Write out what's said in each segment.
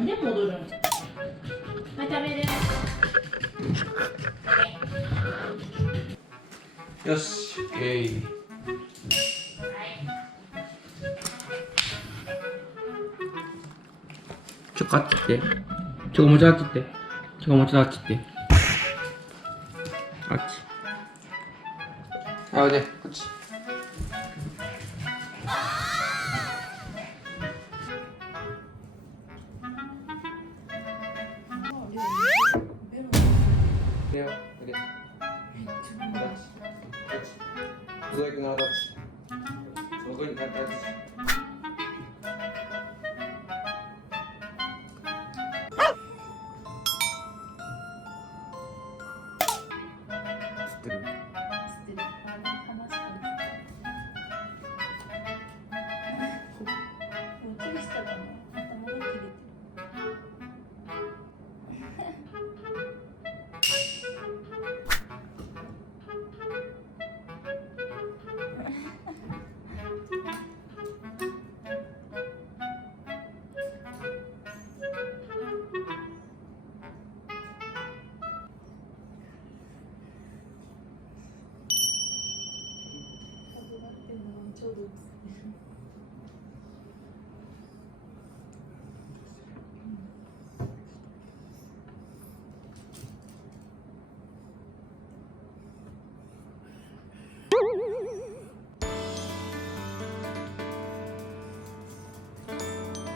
なんで戻るん？はい、食べる。よし、あっち行って。もうちょいあっち行って。もうちょいあっち行って。あっち。おいで、こっち。レオ、おいで。ゾエ君のタッチ。そこにタッチ。知ってる？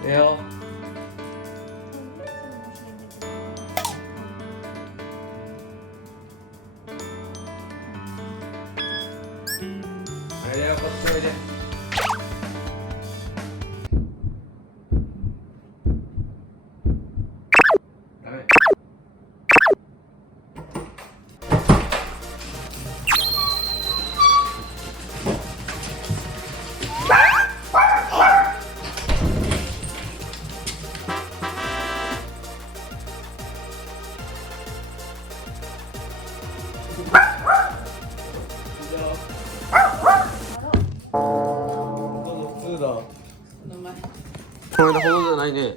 レオ。レオ、こっちおいで。ダメ。普通だ。この間ほどじゃないね。